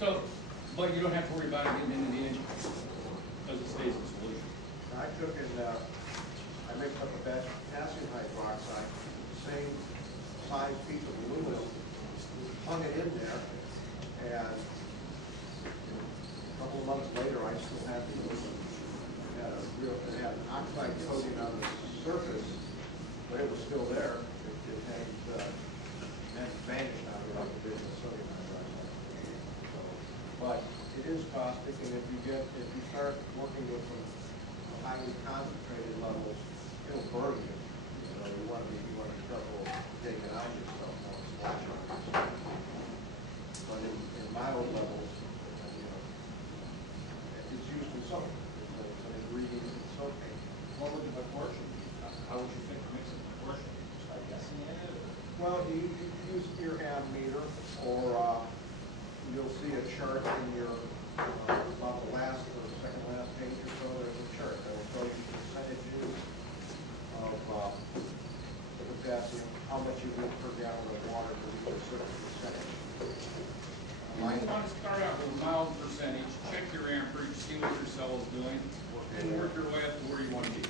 So, but you don't have to worry about it getting into the engine because it stays in solution. I took and I mixed up a batch of potassium hydroxide, the same size piece of aluminum, hung it in there, and a couple of months later, I still had the aluminum. It had an oxide coating on the surface, but it was still there. It hadn't vanished out of the business sodium hydroxide. But it is caustic, and if you start working with some highly concentrated levels, it'll burn you. You want to be careful getting it out of yourself on small chunks. But in mild levels, it's used in soap. It's an ingredient in soap paint. What would the proportion be? How would you think to mix it proportion? Just by guessing it? Well, you use your ammeter, or you'll see a chart in your about the last or second last page or so. There's a chart that will show you percentages of the potassium, how much you need per gallon of water to reach a certain percentage. You might want to start out with a mild percentage, check your amperage, see what your cell is doing, and work your way up to where you want to be.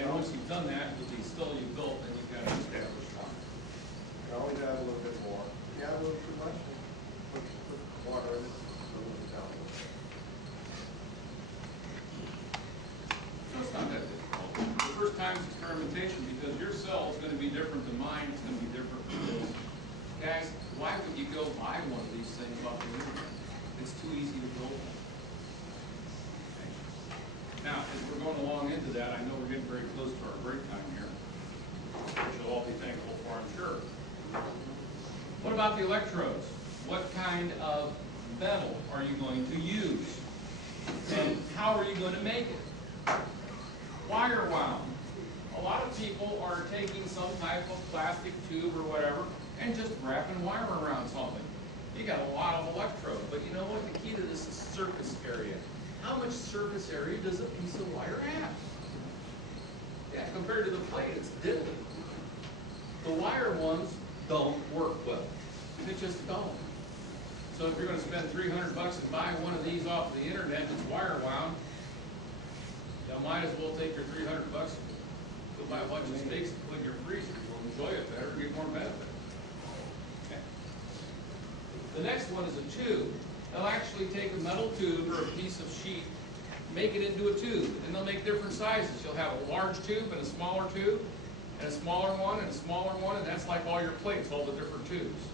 And once you've done that, with the still you've built, then you've got to establish one. You can always add a little bit more. If you add a little too much, put water in it, a little bit down. So it's not that difficult. The first time it's experimentation, because your cell is going to be different than mine, it's going to be different from yours. Guys, why would you go buy one of these things off the internet? It's too easy to build one. Okay. Now, as we're going along into that, I know we're getting very close to our break time here, which you'll all be thankful for, I'm sure. What about the electrodes? What kind of metal are you going to use? And how are you going to make it? Wire wound. A lot of people are taking some type of plastic tube or whatever and just wrapping wire around something. You got a lot of electrode, but you know what? The key to this is surface area. How much surface area does a piece of wire have? Yeah, compared to the plate, it's diddly. The wire ones don't work well. They just don't. So if you're going to spend $300 and buy one of these off the internet that's wire wound, you might as well take your $300 to buy a bunch of steaks and put in your freezer. You'll enjoy it better and get more benefit. Okay. The next one is a tube. They'll actually take a metal tube or a piece of sheet, make it into a tube, and they'll make different sizes. You'll have a large tube and a smaller tube, and a smaller one and a smaller one, and that's like all your plates, all the different tubes.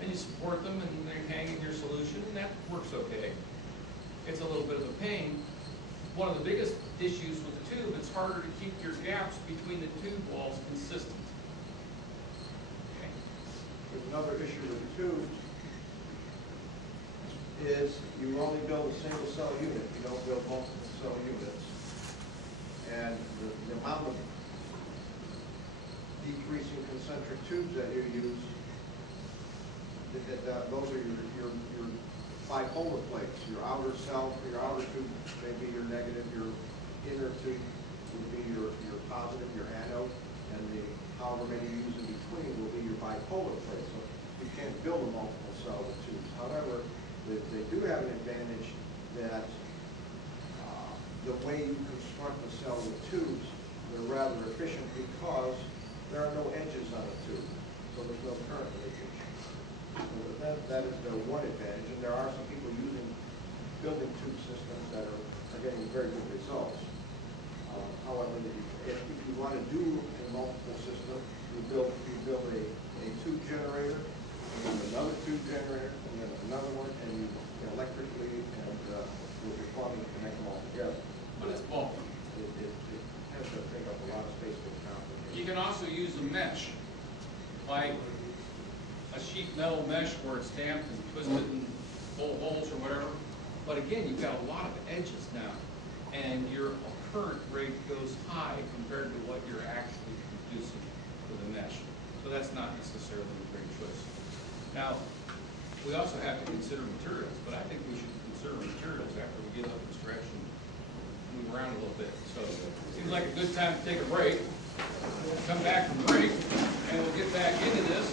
And you support them and they hang in your solution, and that works okay. It's a little bit of a pain. One of the biggest issues with the tube, it's harder to keep your gaps between the tube walls consistent. Okay. There's another issue with the tubes is you only build a single cell unit. You don't build multiple cell units. And the amount of decreasing concentric tubes that you use, those are your bipolar plates. Your outer cell, your outer tube may be your negative, your inner tube will be your positive, your anode, and the however many you use in between will be your bipolar plate. So you can't build a multiple cell with tubes. However, they do have an advantage that the way you construct the cell with tubes, they're rather efficient because there are no edges on a tube, so there's no current leakage. So that is the one advantage, and there are some people building tube systems that are getting very good results. However, if you want to do a multiple system, you build a tube generator, and then another tube generator, and then another one, and you electrically and with your plumbing connect them all together. But it's bulky. It tends to take up a lot of space to accomplish. You can also use a mesh, like a sheet metal mesh where it's stamped and twisted and full of holes or whatever. But again, you've got a lot of edges now, and your current rate goes high compared to what you're actually producing with a mesh. So that's not necessarily a great choice. Now, we also have to consider materials, but I think we should consider materials after we get up and stretch and move around a little bit. So it seems like a good time to take a break. We'll come back from break, and we'll get back into this.